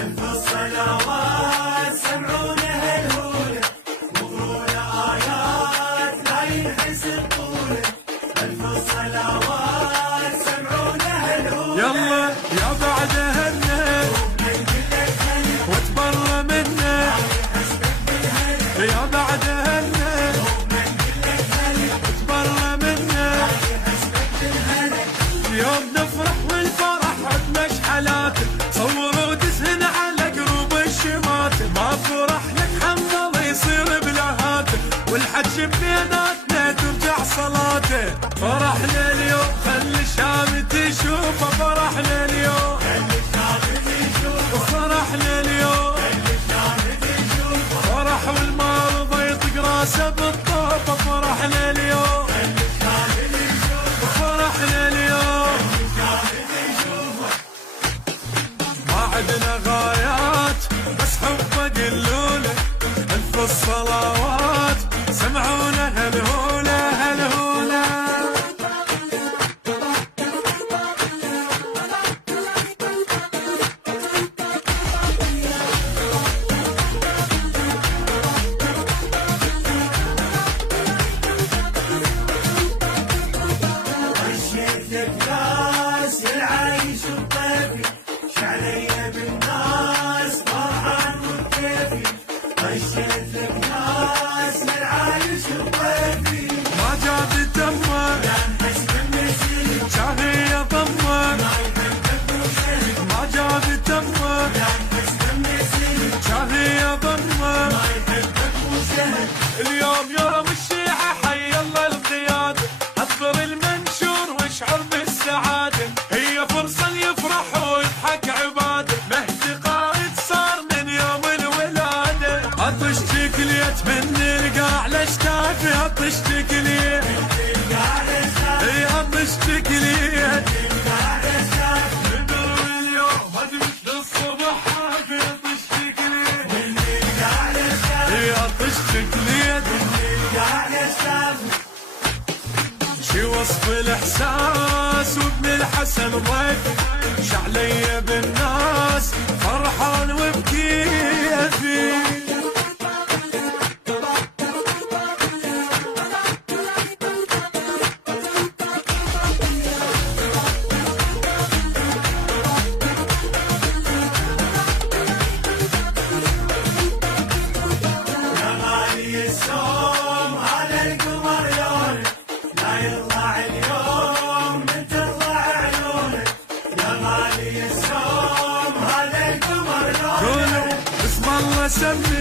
ألف الصلوات سمعونا هالهولة، وقرونا آيات لا ينحسب طوله. ألف الصلوات سمعونا هالهولة. يلا يا بعد هنا وتبرى منا، يا بعد هنا وتبرى منا. اليوم نفرح والفرح عد مشحلاته، صوروا دزهن على قلوب الشماتة. ما فرح لك حمد يصير بلا هاتف، والحج بيناتنا ترجع صلاته. فرحنا اليوم خلي الشام تشوفه، فرحنا اليوم فرحنا اليوم فرح والمرضى يطق راسه بالطوبة. فرحنا اليوم فرحنا اليوم ما عدنا غايات بس حبه قلوله. ألف الصلوات سمعونا هالهولة هالهولة. ناس العايش بطيفي، شعلية بالناس فرحان وبكيفي. غشيت لك ناس العايش بطيفي، ما جاب دمه لا نحس بالنسيم، شاهي ضمه. ما يحبك وشيء. ما جاب دمه لا نحس بالنسيم، شاهي ضمه. ما يحبك وشيء. اليوم يوم الشيعة حي الله القيادة، حضر المنشور واشعر بالسعادة. هي فرصة يفرح ويضحك عباده، مهدي قائد صار من يوم الولادة. عطش تكليت من القاع لاشتافي، عطش تكليت اي عطش تكليت ندر اليوم هدمت للصبح حافي. عطش تكليت اي عطش تكليت. شي وصف الاحساس وابن الحسن ضيف، شعلية بالناس فرحان وبكيفي. يا غالي الصوم هذا القمر لونه، لا يطلع اليوم من تطلع عيونه. يا غالي الصوم هذا القمر لونه. قولوا بسم الله سمي